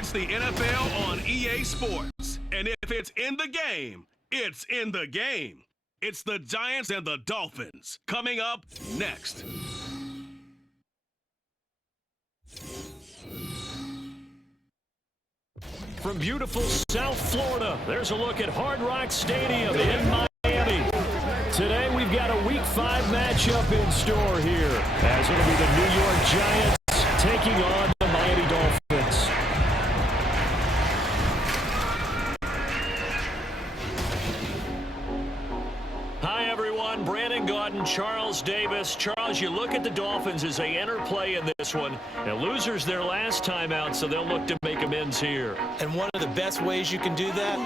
It's the NFL on EA Sports. And if it's in the game, it's in the game. It's the Giants and the Dolphins. Coming up next. From beautiful South Florida, there's a look at Hard Rock Stadium in Miami. Today we've got a Week 5 matchup in store here, as it'll be the New York Giants taking on the Miami Dolphins. Hi everyone, Brandon Gaudin, Charles Davis. Charles, you look at the Dolphins as they enter play in this one. The losers their last time out, so they'll look to make amends here. And one of the best ways you can do that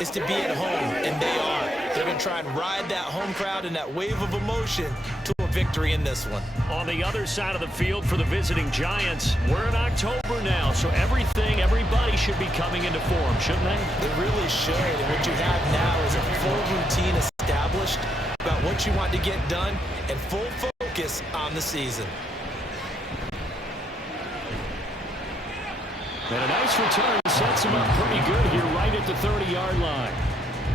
is to be at home, and they are. They're going to try and ride that home crowd and that wave of emotion to a victory in this one. On the other side of the field for the visiting Giants, we're in October now, so everybody should be coming into form, shouldn't they? They really should, and what you have now is a full routine established about what you want to get done and full focus on the season. And a nice return sets him up pretty good here right at the 30-yard line.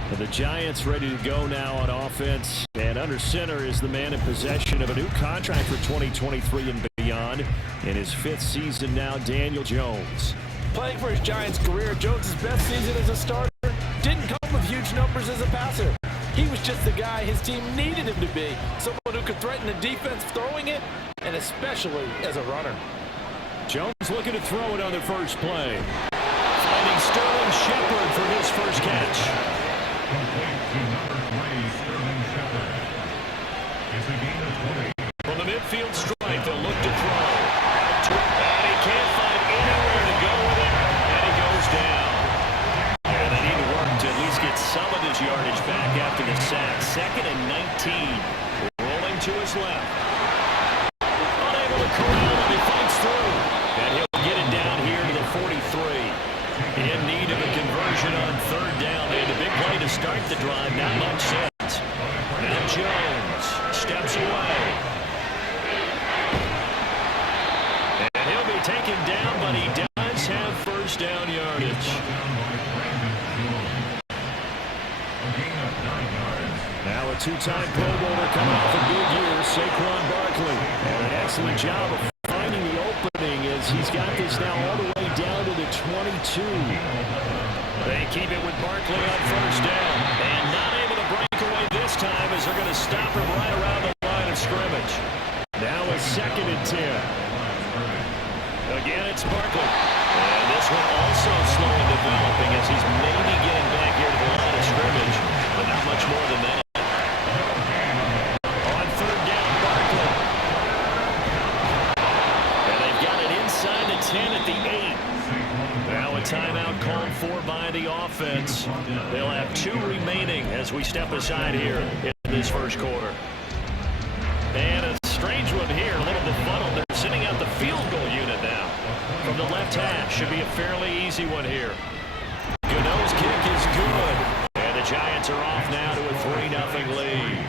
And the Giants ready to go now on offense. And under center is the man in possession of a new contract for 2023 and beyond. In his 5th season now, Daniel Jones. Playing for his Giants career, Jones' best season as a starter didn't come with huge numbers as a passer. He was just the guy his team needed him to be. Someone who could threaten the defense throwing it, and especially as a runner. Jones looking to throw it on the first play. Finding Sterling Shepard for his first catch. From the midfield stripe, they'll look to throw. And he can't find anywhere to go with it, and he goes down. And they need to work to at least get some of his yardage back after the sack. 2nd and 19. Rolling to his left. Unable to corral him, he fights through. And he'll get it down here to the 43. In need of a conversion on 3rd down. They had a big play to start the drive, not much sense. Now Jones steps away. And he'll be taken down, but he does have first down yardage. Now a 2-time Pro Bowler coming off a good year, Saquon Barkley. And an excellent job of finding the opening as he's got this now all the way down to the 22. They keep it with Barkley on first down. And not able to break away this time as they're going to stop him right around the line of scrimmage. Now a 2nd and 10. Again, it's Barkley. And this one also slow in developing as he's maybe getting back here to the line of scrimmage, but not much more than that. On 3rd down, Barkley. And they've got it inside the 10 at the 8. Now a timeout called for by the offense. They'll have 2 remaining as we step aside here in this first quarter. And a strange one here, a little befuddled. They're sending out the field goal unit now. From the left hash, should be a fairly easy one here. Gano's kick is good. And the Giants are off now to a 3-0 lead.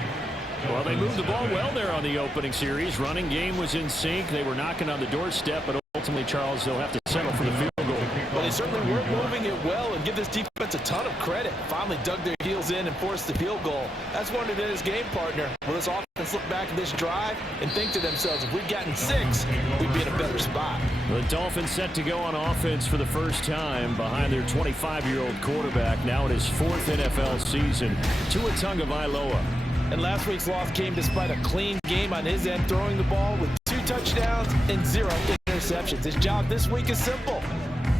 Well, they moved the ball well there on the opening series. Running game was in sync. They were knocking on the doorstep, but ultimately, Charles, they'll have to settle for the field goal. Well, they certainly were moving it well, and give this defense a ton of credit. Finally dug their heels in and forced the field goal. That's one of his game partner. Will this offense look back at this drive and think to themselves, if we'd gotten 6, we'd be in a better spot. The Dolphins set to go on offense for the first time behind their 25-year-old quarterback, now in his 4th NFL season, Tua Tagovailoa. And last week's loss came despite a clean game on his end, throwing the ball with 2 touchdowns and 0 interceptions. His job this week is simple.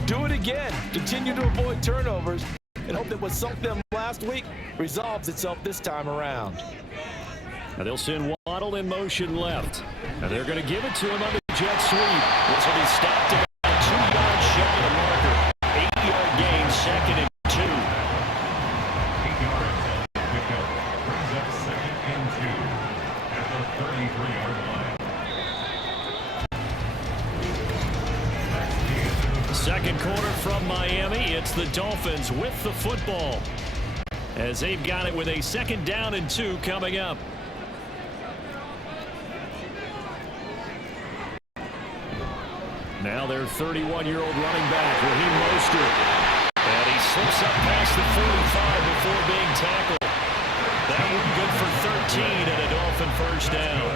Do it again. Continue to avoid turnovers and hope that what sunk them last week resolves itself this time around. Now they'll send Waddle in motion left. And they're going to give it to him on the jet sweep. This will be stopped about 2 yards shy of the marker. 8-yard gain, 2nd and 2. 8 yards. Pickup brings up 2nd and 2 at the 33-yard line. Second quarter from Miami. It's the Dolphins with the football, as they've got it with a 2nd down and 2 coming up. Now Now their 31-year-old running back, Raheem Mostert. And he slips up past the 45 before being tackled. That one good for 13 and a Dolphin first down.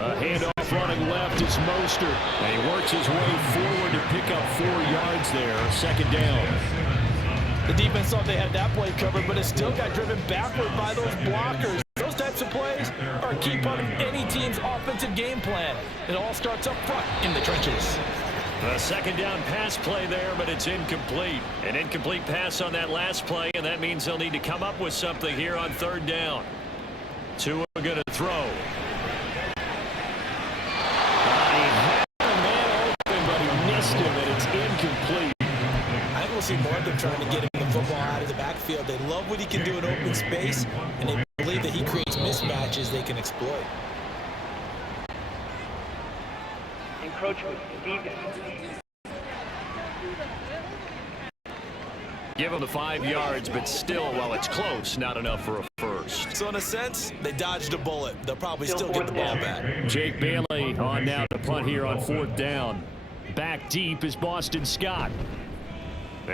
A handoff running left is Mostert. And he works his way forward to pick up 4 yards there. Second down. The defense thought they had that play covered, but it still got driven backward by those blockers. Those types of plays are a key part of any team's offensive game plan. It all starts up front in the trenches. A second down pass play there, but it's incomplete. An incomplete pass on that last play, and that means they'll need to come up with something here on third down. Tua going to throw. He had a man open, but he missed him, and it's incomplete. I think we'll see more of them trying to get him the football out of the backfield. They love what he can do in open space, and they believe that he creates mismatches they can exploit. Encroachment, defense. Give him the 5 yards, but still, while it's close, not enough for a first. So in a sense, they dodged a bullet. They'll probably still get the ball back. Jake Bailey on now to punt here on fourth down. Back deep is Boston Scott.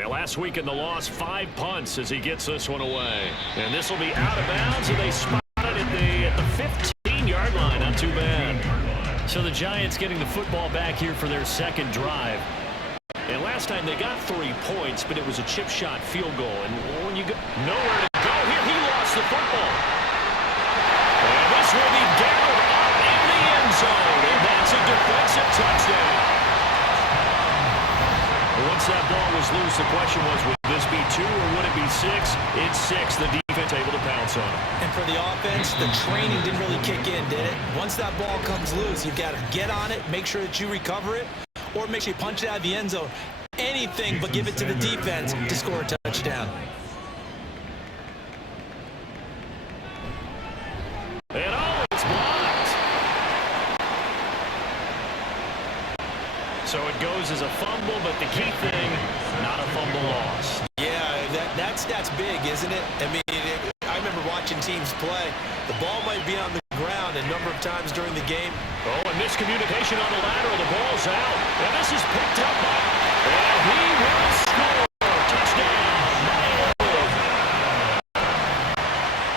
Last week in the loss, 5 punts as he gets this one away. And this will be out of bounds, and they spot it at the 15-yard line. Not too bad. So the Giants getting the football back here for their second drive. And last time they got 3 points, but it was a chip shot field goal. And when you go nowhere to go here, he lost the football. And this will be down up in the end zone. And that's a defensive touchdown. Once that ball was loose, the question was, would this be 2 or would it be 6? It's 6. The defense able to pounce on it. And for the offense, the training didn't really kick in, did it? Once that ball comes loose, you've got to get on it, make sure that you recover it, or make sure you punch it out of the end zone. Anything but give it to the defense to score a touchdown. And oh, it's blocked. So it goes as a fumble, but the key thing, not a fumble loss. Yeah, that's big, isn't it? I mean, I remember watching teams play. The ball might be on the ground a number of times during the game. Oh, and miscommunication on the lateral. The ball's out. And this is picked up by, and he will score. Touchdown, Miami.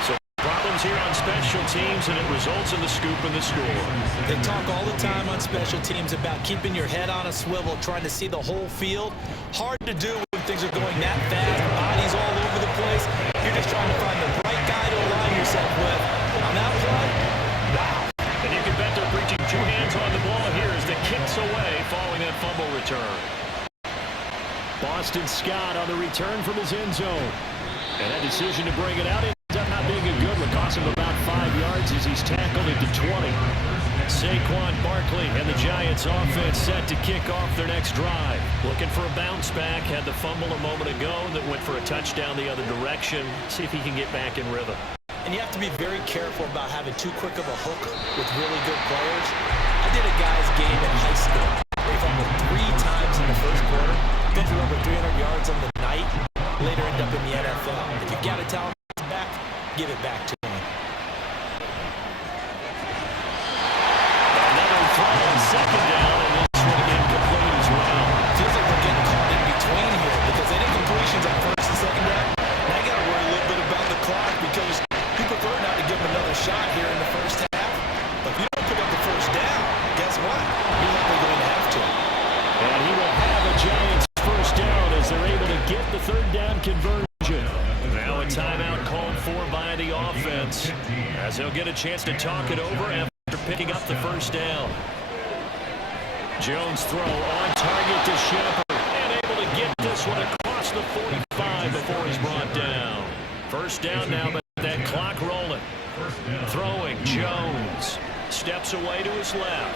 So problems here on special teams, and it results in the scoop and the score. They talk all the time on special teams about keeping your head on a swivel, trying to see the whole field. Hard to do when things are going that fast, bodies all over the place. You're just trying to find the right guy to align yourself with. On that play, wow. And you can bet they're reaching 2 hands on the ball here as the kicks away following that fumble return. Boston Scott on the return from his end zone. And that decision to bring it out ends up not being a good one. Cost him about 5 yards as he's tackled into 20. Saquon Barkley and the Giants offense set to kick off their next drive. Looking for a bounce back. Had the fumble a moment ago that went for a touchdown the other direction. See if he can get back in rhythm. And you have to be very careful about having too quick of a hook with really good players. I did a guy's game in high school. They fumbled 3 times in the first quarter. Then threw over 300 yards on the night. Later end up in the NFL. If you've got to tell him it's back, give it back to him. Another throw on second down, and this one incomplete as well. Feels like we're getting caught in between here because any completions on first and second down, now you got to worry a little bit about the clock because you prefer not to give him another shot here in the first half. But if you don't pick up the first down, guess what? You're likely going to have to. And he will have a Giants first down as they're able to get the third down conversion. Now a timeout called for by the offense as they'll get a chance to talk it over after picking up the first down. Jones throw on target to Shepard and able to get this one across the 45 before he's brought down. First down now, but that clock rolling. Throwing, Jones steps away to his left.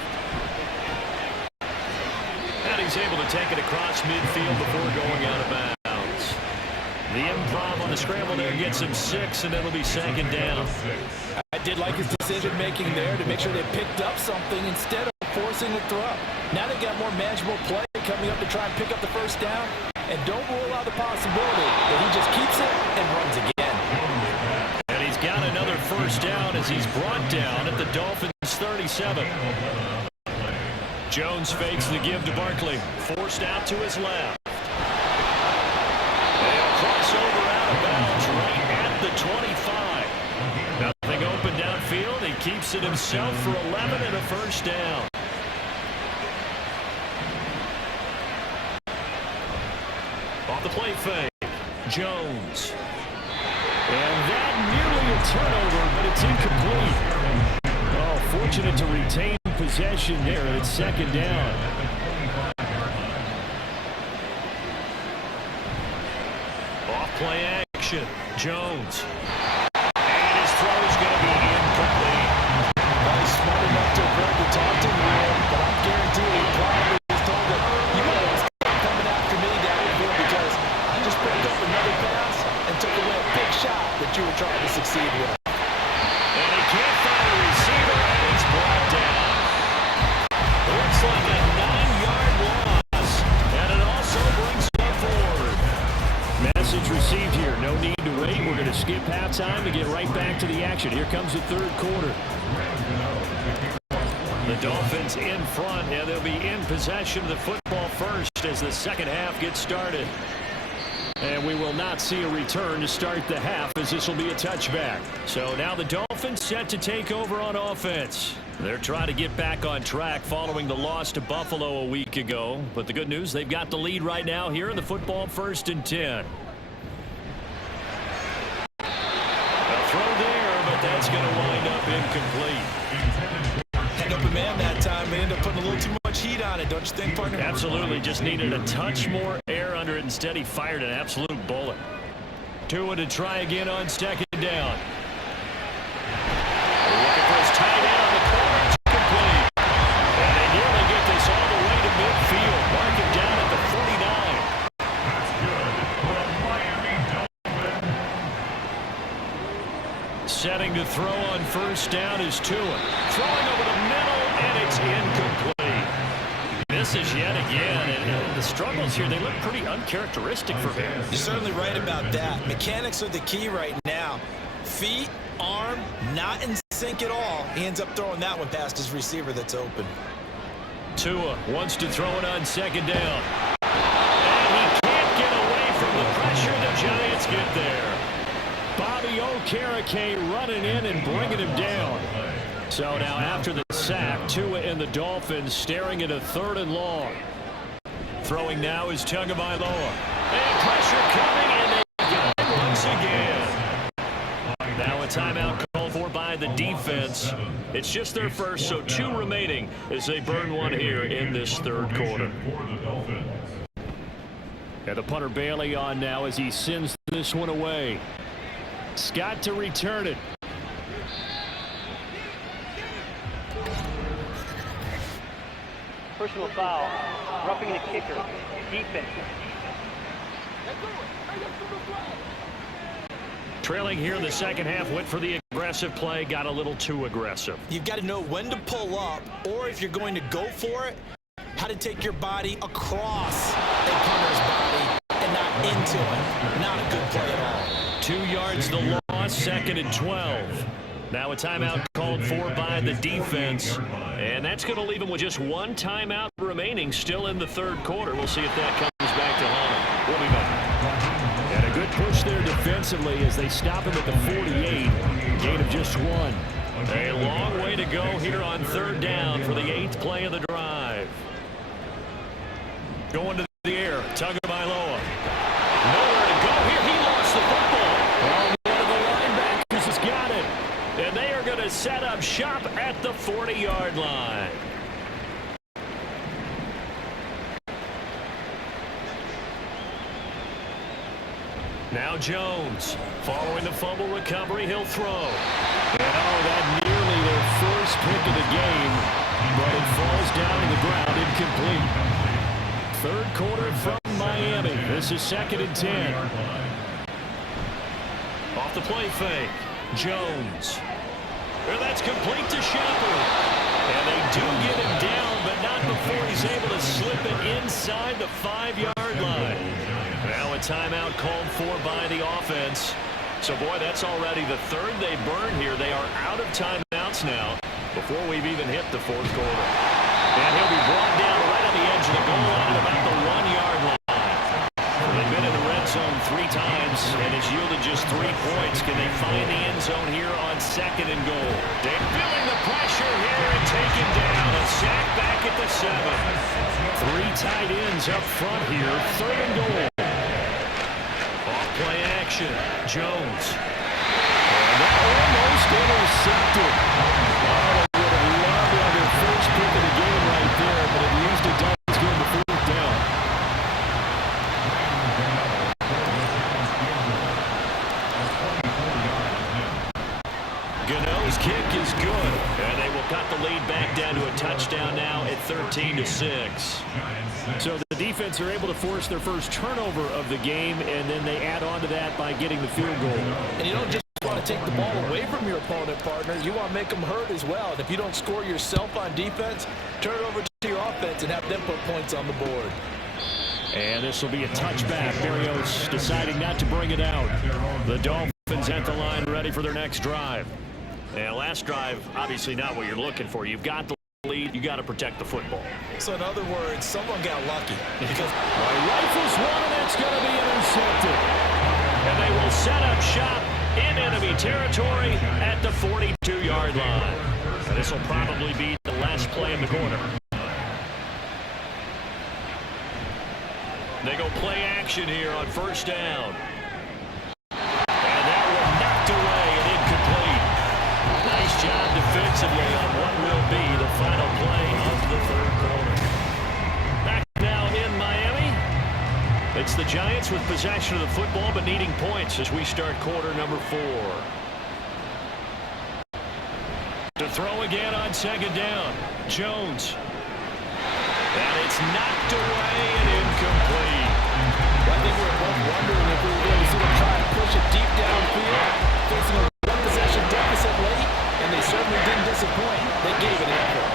And he's able to take it across midfield before going out of bounds. The improv on the scramble there gets him 6, and it'll be second down. I did like his decision-making there to make sure they picked up something instead of forcing the throw. Now they got more manageable play coming up to try and pick up the first down. And don't rule out the possibility that he just keeps it and runs again. And he's got another first down as he's brought down at the Dolphins' 27. Jones fakes the give to Barkley. Forced out to his left. They'll cross over out of bounds right at the 25. Nothing open downfield. He keeps it himself for 11 and a first down. Off the play fake. Jones. And that nearly a turnover, but it's incomplete. Oh, fortunate to retain possession there. It's second down. Off play action. Jones. And his throw is going to be incomplete. He's smart enough to avoid the taunting rule, but I guarantee he probably was told that you better stop coming after me down here because I just picked up another pass and took away a big shot that you were trying to succeed with. And he can't find a receiver, and he's brought down. Looks like a 9-yard loss, and it also brings up forward. Message received here. No need to wait. We're going to skip halftime to get right back to the action. Here comes the third quarter. The Dolphins in front, and they'll be in possession of the football first as the second half gets started. And we will not see a return to start the half as this will be a touchback. So now the Dolphins set to take over on offense. They're trying to get back on track following the loss to Buffalo a week ago. But the good news, they've got the lead right now here in the football 1st and 10. A throw there, but that's going to wind up incomplete. Hang up a man that time. They end up putting a little too much heat on it, don't you think, partner? Absolutely. Just needed a touch more air under it. Instead, he fired an absolute bullet. Tua to try again on second down. Looking for his tight end on the corner. It's complete. And they nearly get this all the way to midfield. Mark it down at the 49. That's good for the Miami Dolphins. Setting to throw on first down is Tua. Throwing over the middle, and it's incomplete. Misses yet again, and the struggles here, they look pretty uncharacteristic for him. You're certainly right about that. Mechanics are the key right now. Feet, arm, not in sync at all. He ends up throwing that one past his receiver that's open. Tua wants to throw it on second down. And he can't get away from the pressure. The Giants get there. Bobby Okereke running in and bringing him down. So now after the sack, Tua and the Dolphins staring at a 3rd and long. Throwing now is Tagovailoa. And pressure coming, and they got it once again. Now a timeout called for by the defense. It's just their first, so 2 remaining as they burn one here in this 3rd quarter. And the punter Bailey on now as he sends this one away. Scott to return it. Personal foul. Roughing the kicker. Defense. Trailing here in the second half, went for the aggressive play, got a little too aggressive. You've got to know when to pull up, or if you're going to go for it, how to take your body across a punter's body and not into it. Not a good play at all. 2 yards the loss, 2nd and 12. Now a timeout called for by the defense. And that's going to leave him with just 1 timeout remaining still in the 3rd quarter. We'll see if that comes back to haunt him. We'll be back. And a good push there defensively as they stop him at the 48. Gain of just 1. A long way to go here on 3rd down for the 8th play of the drive. Going to the air, Tagovailoa. Nowhere to go here. He lost the football. Well, one of the linebackers has got it. And they are going to set up shop at the 40-yard line. Now Jones, following the fumble recovery, he'll throw. And that nearly their first pick of the game, but it falls down to the ground incomplete. 3rd quarter from Miami. This is 2nd and 10. Off the play fake. Jones. And that's complete to Shepard. And they do get him down, but not before he's able to slip it inside the 5-yard line. Now a timeout called for by the offense. So, boy, that's already the 3rd they burned here. They are out of timeouts now. before we've even hit the fourth quarter. And he'll be brought down right on the edge of the goal line at about the 1-yard line. They've been in the red zone 3 times, and it's yielded just 3 points. Can they find the end zone here on 2nd and goal? They're feeling the pressure here and taken down. A sack back at the 7. 3 tight ends up front here. 3rd and goal. Off play action. Jones. And that almost intercepted. Oh, they would have loved to have their first pick of the game right there, but at least it does give them the 4th down. Gano's kick is good, and they will cut the lead back down to a touchdown now at 13-6. So the defense are able to force their first turnover of the game, and then they add on to that by getting the field goal. And you don't just want to take the ball away from your opponent, partner. You want to make them hurt as well. And if you don't score yourself on defense, turn it over to your offense and have them put points on the board. And this will be a touchback. Berrios deciding not to bring it out. The Dolphins at the line ready for their next drive. And last drive, obviously not what you're looking for. You've got the lead. You got to protect the football. So in other words, someone got lucky. Because rifles one, and that's going to be intercepted. And they will set up shop in enemy territory at the 42-yard line. And this will probably be the last play in the quarter. They go play action here on 1st down. And that one knocked away and incomplete. Nice job defensively on what will be the final play of the 3rd quarter. Back now in Miami. It's the Giants with possession of the football but needing points as we start quarter number 4. To throw again on 2nd down. Jones. And it's knocked away and incomplete. I think we were both wondering if we were going to see them try and push it deep downfield, facing a 1-possession deficit late, and they certainly didn't disappoint. They gave it an effort.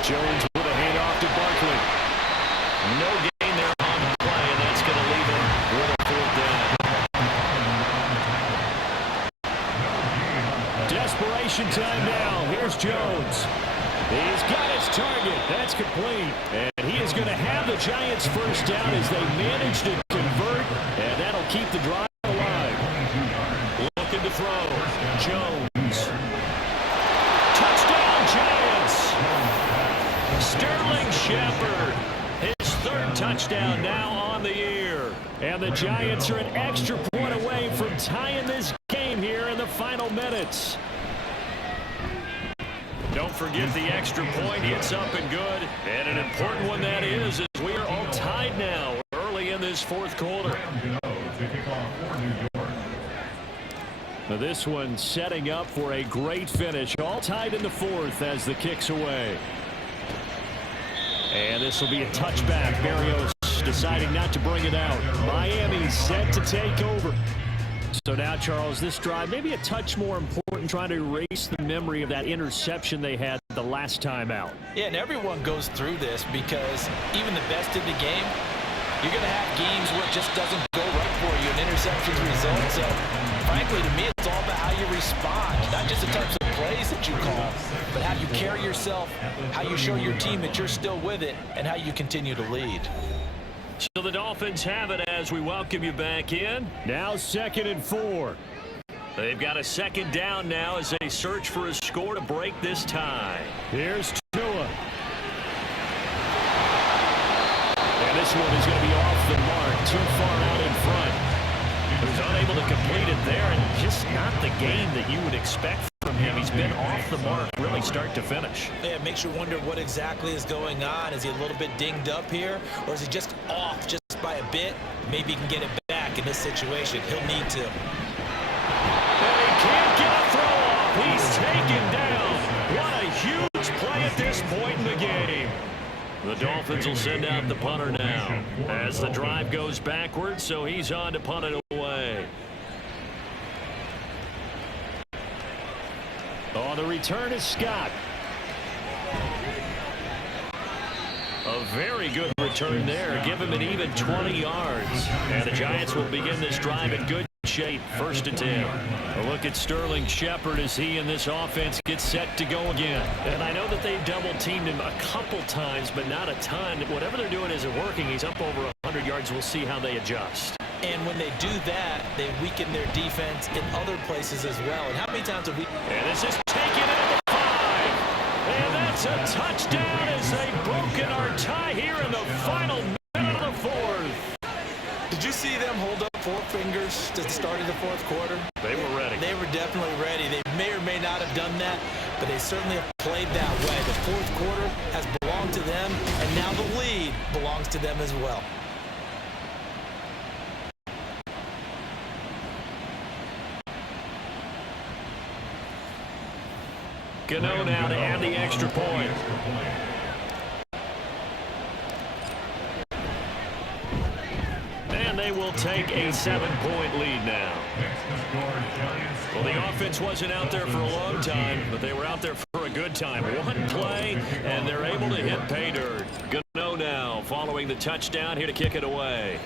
Jones with a handoff to Barkley. No gain there on the play, and that's going to leave him with a 4th down. Desperation time now. Here's Jones. He's got his target. That's complete. And he is going to have the Giants' 1st down as they manage to convert, and that'll keep the drive alive. Looking to throw. Jones. Touchdown, Giants. Sterling Shepard. His 3rd touchdown now on the year. And the Giants are an extra point away from tying this game here in the final minutes. Don't forget the extra point. It's up and good. And an important one that is, as we are all tied now early in this 4th quarter. Now this one setting up for a great finish. All tied in the 4th as the kick's away. And this will be a touchback. Berrios deciding not to bring it out. Miami set to take over. So now, Charles, this drive maybe a touch more important, trying to erase the memory of that interception they had the last time out. Yeah, and everyone goes through this because even the best in the game, you're going to have games where it just doesn't go right for you, and interceptions result. So, frankly, to me, it's all about how you respond, not just the types of plays that you call, but how you carry yourself, how you show your team that you're still with it, and how you continue to lead. So the Dolphins have it as we welcome you back in. Now 2nd and 4. They've got a 2nd down now as they search for a score to break this tie. Here's Tua. And this one is going to be off the mark, too far out in front. He was unable to complete it there, and just not the game that you would expect from him. He's been off the mark really start to finish. Yeah, it makes you wonder what exactly is going on. Is he a little bit dinged up here, or is he just off just by a bit? Maybe he can get it back in this situation. He'll need to. And he can't get a throw off. He's taken down. What a huge play at this point in the game. The Dolphins will send out the punter now as the drive goes backwards, so he's on to punt it away. On the return is Scott. A very good return there. Give him an even 20 yards. And the Giants will begin this drive in good shape. shape. 1st and 10. A look at Sterling Shepard as he and this offense get set to go again. And I know that they've double-teamed him a couple times, but not a ton. Whatever they're doing isn't working. He's up over 100 yards. We'll see how they adjust. And when they do that, they weaken their defense in other places as well. And how many times have we... And this is taken at the 5. And that's a touchdown as they've broken our tie here in the final minute of the 4th. Did you see them hold up 4 fingers to the start of the 4th quarter? They were ready. They were definitely ready. They may or may not have done that, but they certainly have played that way. The 4th quarter has belonged to them, and now the lead belongs to them as well. Gano now to add the extra point. And they will take a 7-point lead now. Well, the offense wasn't out there for a long time, but they were out there for a good time. One play, and they're able to hit pay dirt. Gano now following the touchdown here to kick it away.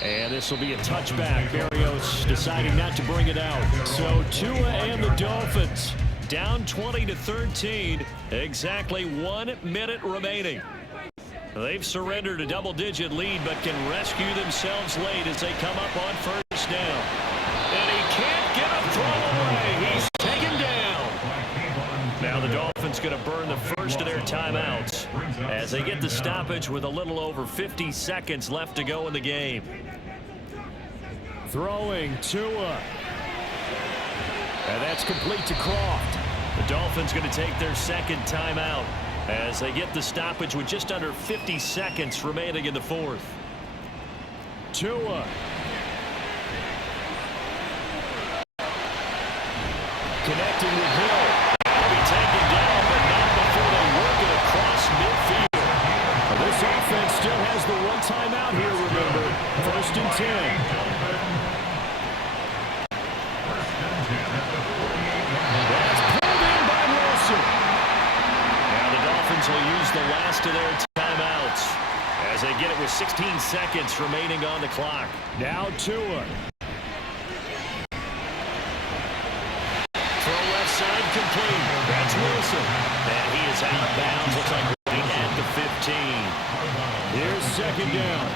And this will be a touchback. Berrios deciding not to bring it out. So Tua and the Dolphins down 20-13. Exactly 1 minute remaining. They've surrendered a double-digit lead, but can rescue themselves late as they come up on 1st down. And he can't get a throw away. He's taken down. Now the Dolphins going to burn the first of their timeouts as they get the stoppage with a little over 50 seconds left to go in the game. Throwing Tua. And that's complete to Croft. The Dolphins going to take their 2nd timeout as they get the stoppage with just under 50 seconds remaining in the 4th. Tua. Connecting with Hill. He'll be taken down, but not before they work it across midfield. This offense still has the 1 timeout here, remember. 1st and 10. Will use the last of their timeouts as they get it with 16 seconds remaining on the clock. Now Tua. Throw left side complete. That's Wilson. And he is out of bounds. Looks like right at the 15. Here's 2nd down.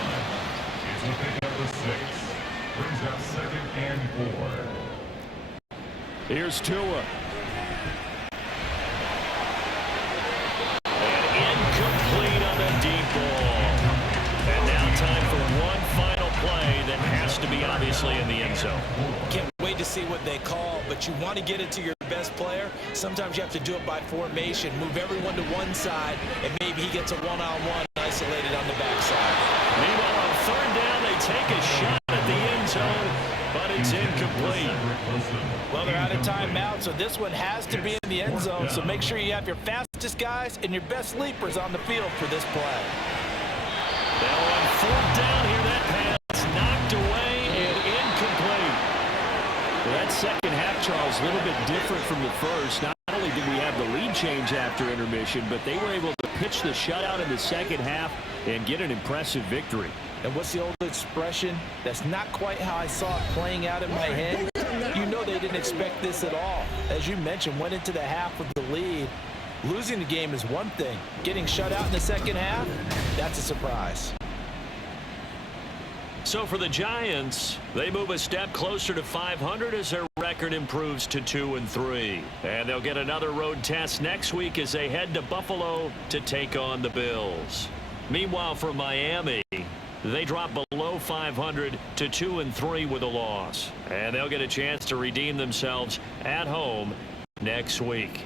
It's a pick up the 6. Brings up 2nd and 4. Here's Tua. Complete on the deep ball. And now time for one final play that has to be obviously in the end zone. Can't wait to see what they call, but you want to get it to your best player. Sometimes you have to do it by formation. Move everyone to one side, and maybe he gets a one-on-one isolated on the backside. Meanwhile, on 3rd down, they take a shot at the end zone, but it's incomplete. Well, they're out of timeout, so this one has to be in the end zone. So make sure you have your fastest guys and your best leapers on the field for this play. Now on 4th down here, that pass knocked away and incomplete. Well, that 2nd half, Charles, a little bit different from the 1st. Not only did we have the lead change after intermission, but they were able to pitch the shutout in the 2nd half and get an impressive victory. And what's the old expression? That's not quite how I saw it playing out in my head. You know they didn't expect this at all. As you mentioned, went into the half with the lead. Losing the game is one thing. Getting shut out in the 2nd half, that's a surprise. So for the Giants, they move a step closer to 500 as their record improves to 2-3. And they'll get another road test next week as they head to Buffalo to take on the Bills. Meanwhile, for Miami, they drop below 500 to 2-3 with a loss. And they'll get a chance to redeem themselves at home next week.